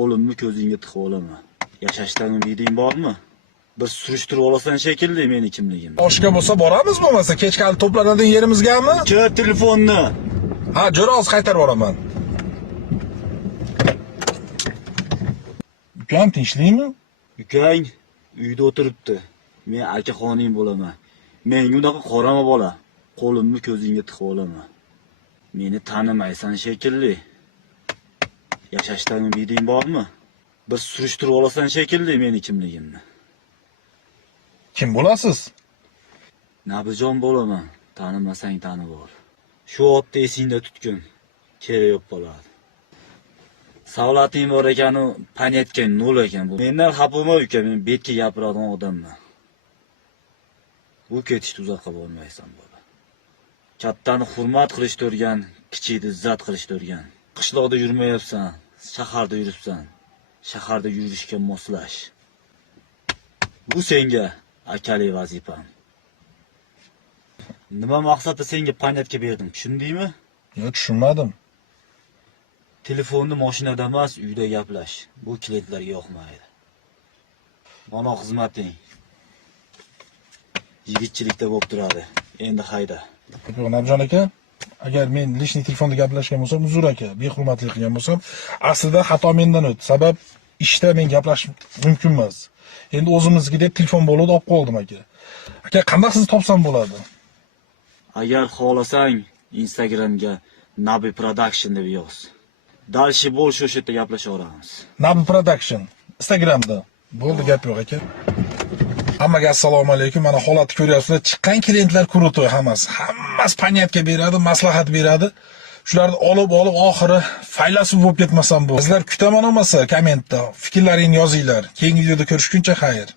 Qo'limni ko'zingga tiqib olaman. Yashashdan umiding bormi? Bir surishtirib olasan shekilli meni kimligimni. Oshga bo'lsa boramiz, bo'lmasa kechki hali to'planadigan yerimizgami? Chir telefonni. Ha, jo'ra hozir qaytarib yuboraman. Ukam tinchlikmi? Ukang uyda o'tiribdi. Men akaxoning bo'laman. Menga unaqa qorama bola. Qo'limni ko'zingga tiqib olaman. Meni tanimaysan shekilli. Yashashdan umiding bormi? Bir surishtirib olasan shekilli meni kimligimni. Kim bo'lasiz? Nabijon bo'laman. Tanimasang tanib ol. Shu otda esingda tutgin. Kerak yo'q bo'ladi. Savlating bor ekan, panetgan nol ekan bu. Mendan xapama uka, men betga gapiradigan odamman. Bu ketishni uzoqqa bormaysan bola. Kattani hurmat qilishni o'rgan, kichikni izzat qilishni o'rgan. Qishloqda yurmayapsan, shaharda yuribsan. Shaharda yurishga moslash. Bu senga akali vazifam. Nima maqsadda senga panetka berdim, tushundingmi? Yo'q, tushunmadim. Telefonni mashinada emas, uyda gaplash. Bu klientlarga yoqmaydi. Mana xizmating. Yigitchilikda bo'lib turadi. Endi hayda. Yo'q, Nabjon aka, agar men lishniy telefonda gaplashgan bo'lsam, uzr aka, behurmatlik qilgan bo'lsam, aslida xato mendan o'tdi. Sabab ishda men gaplashib mumkin emas. Endi o'zimizga deb telefon bo'lib olib qoldim aka. Aka, qanday sizni topsam bo'ladi? Agar xohlasang, Instagramga Nabi Production deb yoz. Dalshi bo'lish o'sha yerda gaplashaveramiz. Nabi Production Instagramda. Bo'ldi, gap yo'q aka. Hammaga assalomu alaykum. Mana holatni ko'ryapsizlar. Chiqqan klientlar krutoy hammasi. Hammasi panetga beradi, maslahat beradi. Shularni olib oxiri faylasuf bo'lib ketmasam bu. Sizlar kutaman olmasa kommentda fikrlaringni yozinglar. Keyingi videoda ko'rishguncha xayr.